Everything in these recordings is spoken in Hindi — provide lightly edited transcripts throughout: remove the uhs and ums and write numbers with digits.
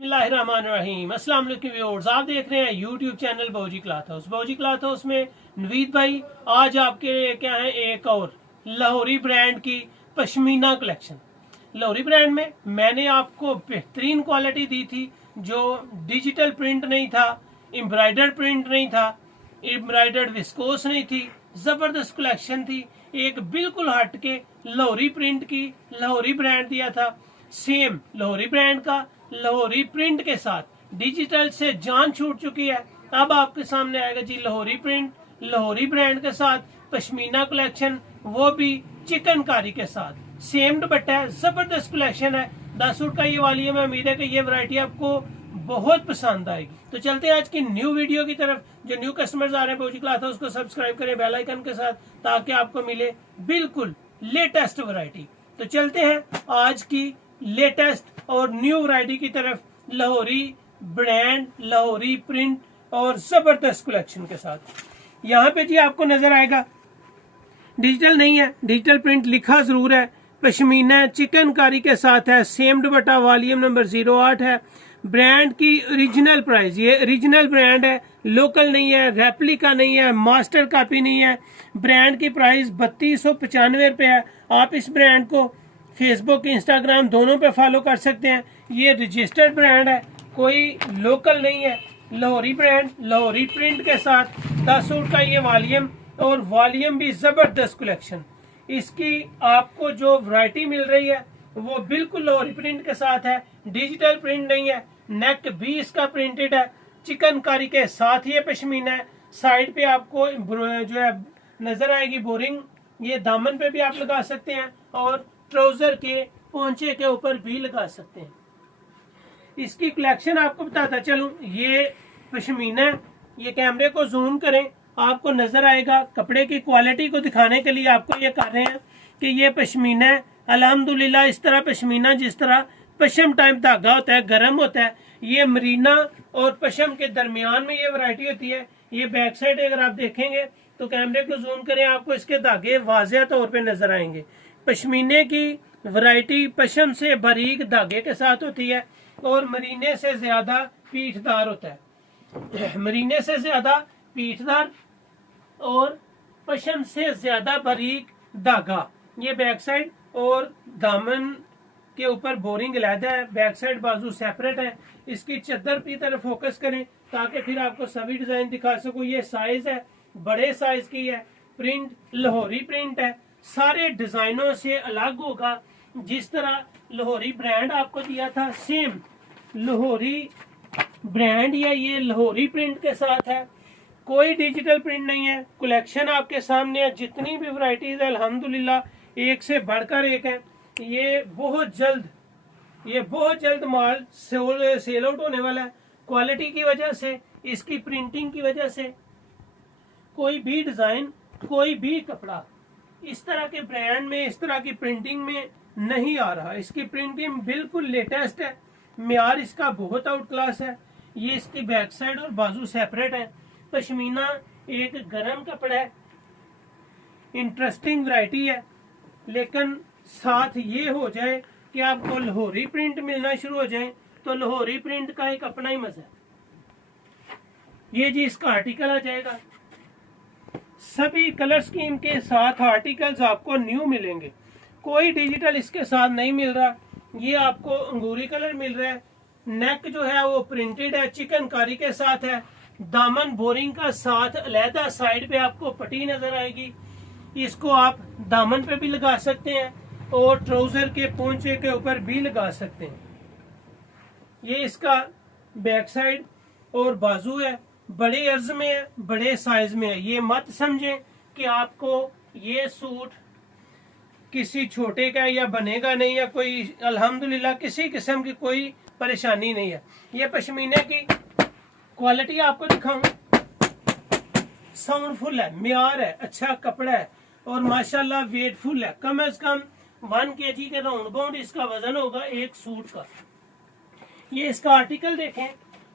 बिस्मिल्लाहिर्रहमानिर्रहीम। अस्सलाम वालेकुम व्यूअर्स, आप देख रहे हैं YouTube channel Bauji cloth house. Bauji cloth house में नवीद भाई आज आपके लिए क्या है, एक और लाहौरी ब्रांड की पश्मीना कलेक्शन। लाहौरी ब्रांड में मैंने आपको बेहतरीन क्वालिटी दी थी, जो डिजिटल प्रिंट नहीं था, एम्ब्रॉयडर्ड प्रिंट नहीं था, एम्ब्रॉयडर्ड विस्कोस नहीं थी, जबरदस्त कलेक्शन थी। एक बिल्कुल हट के लाहौरी प्रिंट की लाहौरी ब्रांड दिया था, सेम लाहौरी ब्रांड का लाहौरी प्रिंट के साथ। डिजिटल से जान छूट चुकी है, अब आपके सामने आएगा जी लाहौरी प्रिंट लाहौरी ब्रांड के साथ पश्मीना कलेक्शन, वो भी चिकनकारी के साथ। सेम दुपट्टा है, जबरदस्त कलेक्शन है। 10 सूट का ये वाली है। मैं उम्मीद है कि ये वैरायटी आपको बहुत पसंद आएगी। तो चलते हैं आज की न्यू वीडियो की तरफ। जो न्यू कस्टमर्स आ रहे हैं बाऊजी क्लॉथ हाउस, उसको सब्सक्राइब करें बेल आइकन के साथ, ताकि आपको मिले बिल्कुल लेटेस्ट वैरायटी। तो चलते हैं आज की लेटेस्ट और न्यू वैरायटी की तरफ, लाहौरी ब्रांड लाहौरी प्रिंट और जबरदस्त कलेक्शन के साथ। यहाँ पे जी आपको नजर आएगा, डिजिटल नहीं है, डिजिटल प्रिंट लिखा जरूर है, पश्मीना चिकनकारी के साथ है, सेम दुपट्टा, वॉल्यूम नंबर 08 है। ब्रांड की ओरिजिनल प्राइस, ये ओरिजिनल ब्रांड है, लोकल नहीं है, रेप्लिका नहीं है, मास्टर कॉपी नहीं है। ब्रांड की प्राइस 3295 है। आप इस ब्रांड को फेसबुक इंस्टाग्राम दोनों पे फॉलो कर सकते हैं। ये रजिस्टर्ड ब्रांड है, कोई लोकल नहीं है। लाहौरी ब्रांड लाहौरी प्रिंट के साथ 10 सूट का ये वॉल्यूम, और वॉल्यूम भी जबरदस्त कलेक्शन। इसकी आपको जो वैरायटी मिल रही है वो बिल्कुल लाहौरी प्रिंट के साथ है, डिजिटल प्रिंट नहीं है। नेक भी इसका प्रिंटेड है, चिकनकारी के साथ ये पश्मीना है। साइड पे आपको जो है नजर आएगी बोरिंग, ये दामन पे भी आप लगा सकते हैं और ट्राउजर के पोंचे के ऊपर भी लगा सकते हैं। इसकी कलेक्शन आपको बताता चलूं, ये पश्मीना, ये कैमरे को जूम करें आपको नजर आएगा। कपड़े की क्वालिटी को दिखाने के लिए आपको ये कर रहे हैं कि ये पश्मीना है। अल्हम्दुलिल्लाह, इस तरह पश्मीना, जिस तरह पशम टाइप धागा होता है, गर्म होता है, ये मरीना और पशम के दरमियान में ये वैरायटी होती है। ये बैक साइड अगर आप देखेंगे तो कैमरे को जूम करें, आपको इसके धागे वाज़ेह तौर पे नजर आएंगे। पश्मीने की वैरायटी पशम से बारीक धागे के साथ होती है और मरीने से ज्यादा पीठदार होता है। मरीने से ज्यादा पीठदार और पशम से ज्यादा बारीक धागा। ये बैक साइड और दामन के ऊपर बोरिंग अलहदा है, बैक साइड बाजू सेपरेट है। इसकी चद्दर की तरफ फोकस करें ताकि फिर आपको सभी डिजाइन दिखा सकूं। ये साइज है, बड़े साइज की है। प्रिंट लाहौरी प्रिंट है, सारे डिजाइनों से अलग होगा। जिस तरह लाहौरी ब्रांड आपको दिया था, सेम लाहौरी ब्रांड या ये लाहौरी प्रिंट के साथ है। कोई डिजिटल प्रिंट नहीं है। कलेक्शन आपके सामने है, जितनी भी वैरायटीज है अल्हम्दुलिल्लाह एक से बढ़कर एक है। ये बहुत जल्द माल सेल आउट होने वाला है। क्वालिटी की वजह से, इसकी प्रिंटिंग की वजह से, कोई भी डिजाइन कोई भी कपड़ा इस तरह के ब्रांड में, इस तरह की प्रिंटिंग में नहीं आ रहा। इसकी प्रिंटिंग बिल्कुल लेटेस्ट है, म्यार इसका बहुत आउट क्लास है। ये इसकी बैक साइड और बाजू सेपरेट है। पश्मीना एक गर्म कपड़ा है, इंटरेस्टिंग वैरायटी है, लेकिन साथ ये हो जाए कि आपको लाहौरी प्रिंट मिलना शुरू हो जाए तो लाहौरी प्रिंट का एक अपना ही मजा है। ये जी इसका आर्टिकल आ जाएगा, सभी कलर स्कीम के साथ आर्टिकल्स आपको न्यू मिलेंगे। कोई डिजिटल इसके साथ नहीं मिल रहा। ये आपको अंगूरी कलर मिल रहा है। नेक जो है वो प्रिंटेड है, चिकनकारी के साथ है। दामन बोरिंग का साथ अलहदा, साइड पे आपको पट्टी नजर आएगी। इसको आप दामन पे भी लगा सकते हैं और ट्राउजर के पोंचे के ऊपर भी लगा सकते हैं। ये इसका बैक साइड और बाजू है, बड़े अर्ज में है, बड़े साइज में है। ये मत समझें कि आपको ये सूट किसी छोटे का या बनेगा नहीं, या कोई, अल्हम्दुलिल्लाह किसी किस्म की कोई परेशानी नहीं है। ये पश्मीने की क्वालिटी आपको दिखाऊं, साउंडफुल है, म्यार है, अच्छा कपड़ा है और माशाल्लाह वेटफुल है। कम से कम 1 kg के राउंड बाउंड इसका वजन होगा एक सूट का। ये इसका आर्टिकल देखें,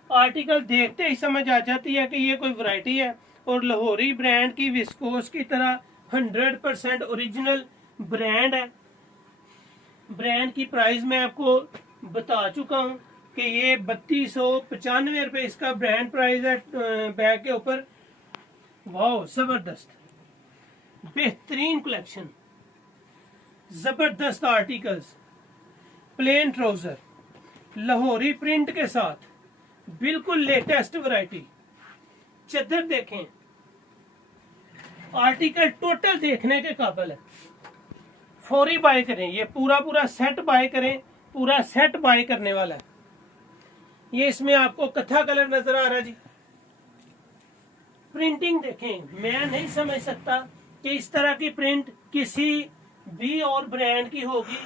आर्टिकल देखते ही समझ आ जाती है कि ये कोई वैरायटी है। और लाहौरी ब्रांड की विस्कोस की तरह 100% ओरिजिनल ब्रांड है। ब्रांड की प्राइस मैं आपको बता चुका हूँ कि ये 3295 रुपए इसका ब्रांड प्राइस है बैग के ऊपर। वाह जबरदस्त, बेहतरीन कलेक्शन, जबरदस्त articles, plane trouser, Lahori print के साथ, बिल्कुल लेटेस्ट वैरायटी। चद्दर देखें, आर्टिकल टोटल देखने के काबिल है। फौरी बाय करें, ये पूरा सेट बाय करें, पूरा सेट बाय करने वाला है। ये इसमें आपको कथा कलर नजर आ रहा है जी। प्रिंटिंग देखें, मैं नहीं समझ सकता कि इस तरह की प्रिंट किसी भी और ब्रांड की होगी,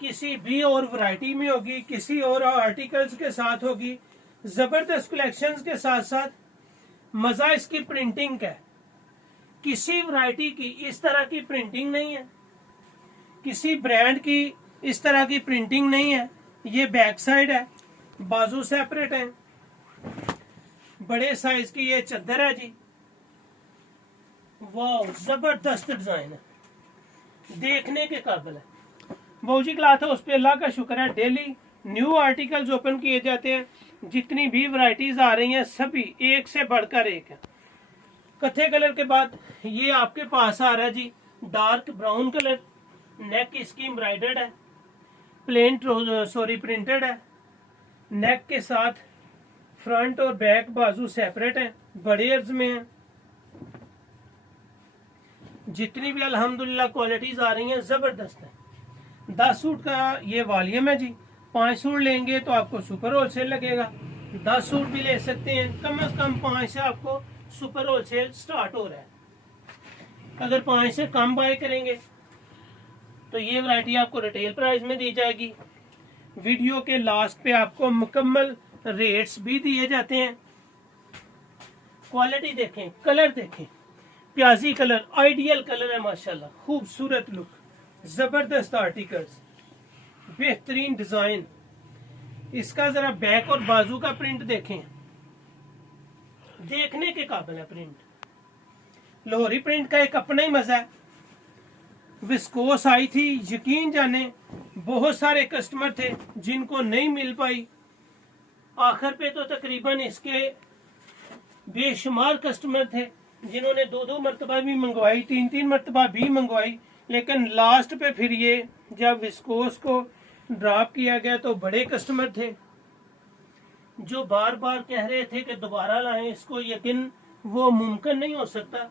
किसी भी और वैरायटी में होगी, किसी और आर्टिकल्स के साथ होगी। जबरदस्त कलेक्शंस के साथ साथ मजा इसकी प्रिंटिंग का है। किसी वैरायटी की इस तरह की प्रिंटिंग नहीं है, किसी ब्रांड की इस तरह की प्रिंटिंग नहीं है। ये बैक साइड है, बाजू सेपरेट है, बड़े साइज की ये चद्दर है जी। वाह जबरदस्त डिजाइन है, देखने के काबिल है। बाबूजी क्लॉथ हाउस पे अल्लाह का शुक्र है डेली न्यू आर्टिकल्स ओपन किए जाते हैं। जितनी भी वैरायटीज आ रही हैं सभी एक से बढ़कर एक है। कत्थे कलर के बाद ये आपके पास आ रहा है जी डार्क ब्राउन कलर। नेक इसकी एम्ब्रॉयडर्ड है, प्लेन प्रिंटेड है। नेक के साथ फ्रंट और बैक बाजू सेपरेट है, बड़े अर्ज में है। जितनी भी अल्हम्दुलिल्लाह क्वालिटीज आ रही हैं जबरदस्त है। 10 सूट का ये वॉल्यूम है जी। 5 सूट लेंगे तो आपको सुपर होलसेल लगेगा। 10 सूट भी ले सकते हैं, कम से कम 5 से आपको सुपर होलसेल स्टार्ट हो रहा है। अगर 5 से कम बाय करेंगे तो ये वैरायटी आपको रिटेल प्राइस में दी जाएगी। वीडियो के लास्ट पे आपको मुकम्मल रेट्स भी दिए जाते हैं। क्वालिटी देखें, कलर देखें, प्याजी कलर, आइडियल कलर है माशाल्लाह, खूबसूरत लुक, जबरदस्त आर्टिकल्स, बेहतरीन डिजाइन। इसका जरा बैक और बाजू का प्रिंट देखें, देखने के काबिल है प्रिंट। लाहौरी प्रिंट का एक अपना ही मजा है। विस्कोस आई थी, यकीन जाने बहुत सारे कस्टमर थे जिनको नहीं मिल पाई। आखिर पे तो तकरीबन इसके बेशुमार कस्टमर थे जिन्होंने 2-2 मरतबा भी मंगवाई, 3-3 मरतबा भी मंगवाई। लेकिन लास्ट पे फिर ये जब विस्कोस को ड्रॉप किया गया तो बड़े कस्टमर थे जो बार बार कह रहे थे कि दोबारा लाएं इसको, लेकिन वो मुमकिन नहीं हो सकता।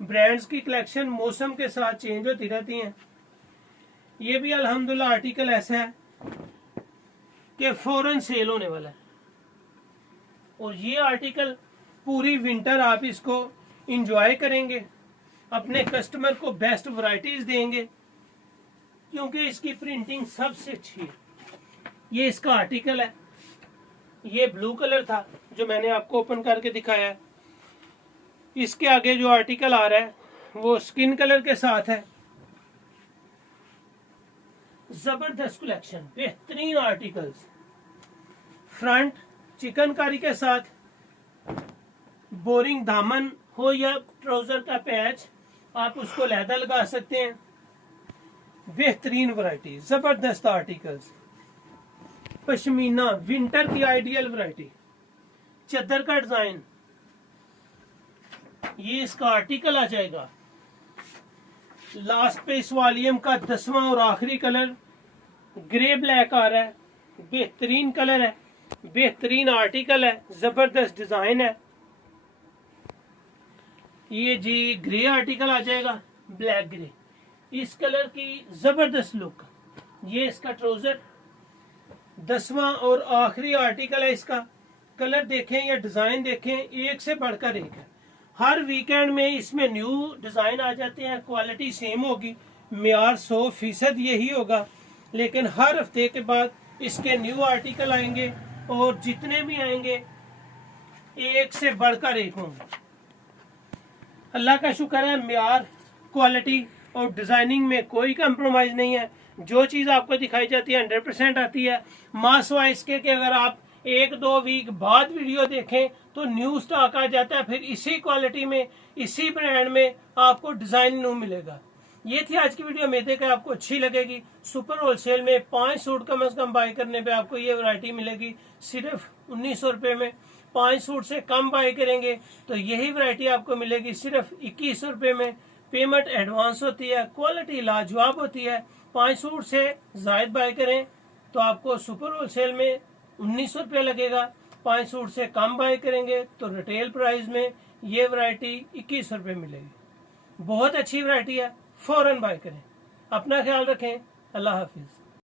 ब्रांड्स की कलेक्शन मौसम के साथ चेंज होती रहती हैं। ये भी अल्हम्दुलिल्लाह आर्टिकल ऐसा है कि फौरन सेल होने वाला है। और ये आर्टिकल पूरी विंटर आप इसको इंजॉय करेंगे, अपने कस्टमर को बेस्ट वैरायटीज देंगे क्योंकि इसकी प्रिंटिंग सबसे अच्छी है। ये इसका आर्टिकल है, ये ब्लू कलर था जो मैंने आपको ओपन करके दिखाया है। इसके आगे जो आर्टिकल आ रहा है वो स्किन कलर के साथ है। जबरदस्त कलेक्शन, बेहतरीन आर्टिकल्स। फ्रंट चिकनकारी के साथ, बोरिंग दामन हो या ट्राउजर का पैच, आप उसको लहदा लगा सकते हैं। बेहतरीन वैरायटी, जबरदस्त आर्टिकल्स, पश्मीना विंटर की आइडियल वैरायटी, चद्दर का डिजाइन। ये इसका आर्टिकल आ जाएगा। लास्ट पे इस वॉल्यूम का 10वां और आखिरी कलर ग्रे ब्लैक आ रहा है। बेहतरीन कलर है, बेहतरीन आर्टिकल है, जबरदस्त डिजाइन है। ये जी ग्रे आर्टिकल आ जाएगा, ब्लैक ग्रे, इस कलर की जबरदस्त लुक। ये इसका ट्राउजर 10वां और आखिरी आर्टिकल है। इसका कलर देखें या डिजाइन देखें, एक से बढ़कर एक है। हर वीकेंड में इसमें न्यू डिजाइन आ जाते हैं। क्वालिटी सेम होगी, मेयार 100% यही होगा, लेकिन हर हफ्ते के बाद इसके न्यू आर्टिकल आएंगे और जितने भी आएंगे एक से बढ़कर एक होंगे। अल्लाह का शुक्र है, मेयार, क्वालिटी और डिजाइनिंग में कोई कंप्रोमाइज नहीं है। जो चीज आपको दिखाई जाती है 100% आती है। मास वाइज के अगर आप 1-2 वीक बाद वीडियो देखें तो न्यू स्टॉक आ जाता है, फिर इसी क्वालिटी में, इसी ब्रांड में आपको डिजाइन न्यू मिलेगा। ये थी आज की वीडियो, उम्मीद है कि आपको अच्छी लगेगी। सुपर होलसेल में 5 सूट कम से कम बाय करने पे आपको ये वैरायटी मिलेगी सिर्फ 1900 रुपये में। 5 सूट से कम बाय करेंगे तो यही वैरायटी आपको मिलेगी सिर्फ 2100 रुपये में। पेमेंट एडवांस होती है, क्वालिटी लाजवाब होती है। 5 सूट से जायद बाय करें तो आपको सुपर होलसेल में 1900 रुपये लगेगा। 5 सूट से कम बाय करेंगे तो रिटेल प्राइस में ये वैरायटी 2100 रुपये मिलेगी। बहुत अच्छी वैरायटी है, फौरन बाय करें। अपना ख्याल रखें। अल्लाह हाफिज।